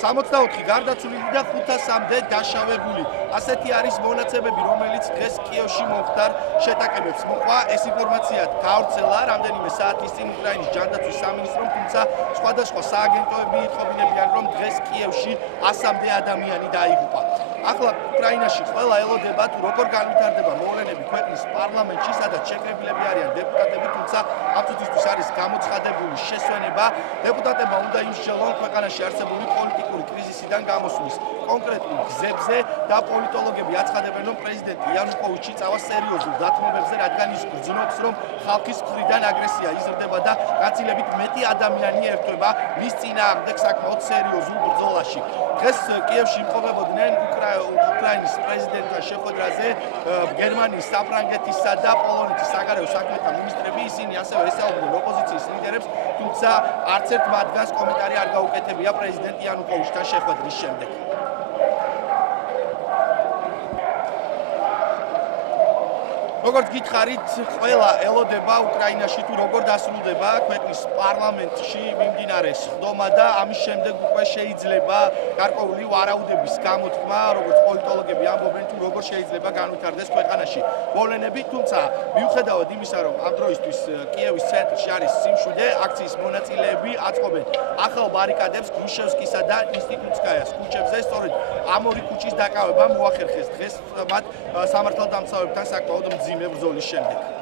64 გარდაცვლილი და 500-მდე დაშავებული. ასეთი არის მონაცემები, რომელიც დღეს კიევში მომხდარ შეტაკებებს მოყვა. ეს ინფორმაცია გავრცელა რამდენიმე საათის წინ უკრაინის ჯანდაცვის სამინისტრომ, თუმცა სხვადასხვა სააგენტოები იტყობინებიან, რომ დღეს კიევში 100-მდე ადამიანი დაიღუპა. ახლა უკრაინაში ყველა ელოდება თუ როგორ განვითარდება მოვლენები ქვეყნის პარლამენტში, სადაც შეკრებილები არიან დეპუტატები, თუმცა ამ წუთისთვის არის გამოცხადებული შესვენება. დეპუტატებმა უნდა იმსჯელონ ქვეყანაში არსებული პოლიტიკური კრიზისიდან გამოსვლის კონკრეტულ გზებზე და პოლიტოლოგები აცხადებენ, რომ პრეზიდენტი იანუკოვიჩი წავა სერიოზულ დათმობებზე, რადგან ის გრძნობს, რომ ხალხის მხრიდან აგრესია იზრდება და გაცილებით მეტი ადამიანი ერთვება მის წინააღმდეგ საკმაოდ სერიოზულ ბრძოლაში. დღეს კიევში იმყოფებოდნენ უკრაინის პრეზიდენტთან შეხვედრაზე გერმანიის, საფრანგეთისა და პოლონეთის საგარეო საქმეთა მინისტრები. ისინი ასევე ესაუბრნენ ოპოზიციის ლიდერებს, თუმცა არც ერთ მათგანს კომენტარი არ გაუკეთებია პრეზიდენტ იანუკოვიჩთან შეხვედრის შემდეგ. როგორც გითხარით, ყველა ელოდება უკრაინაში თუ როგორ დასრულდება ქვეყნის პარლამენტში მიმდინარე სხდომა და ამის შემდეგ უკვე შეიძლება გარკვეული ვარაუდების გამოთქმა, როგორც პოლიტოლოგები ამბობენ, თუ როგორ შეიძლება განვითარდეს ქვეყანაში მოვლენები, თუმცა მიუხედავად იმისა, რომ ამ დროისთვის კიევის ცენტრში არის სიმშვიდე, აქციის მონაწილეები აწყობენ ახალ ბარიკადებს გრუშევსკისა და ინსტიტუტსკაიას ქუჩებზე, სწორედ ამ ორი ქუჩის დაკავება მოახერხეს დღეს მათ სამართალდამცავებთან საკმაოდ მძიმე ბრძოლის შემდეგ.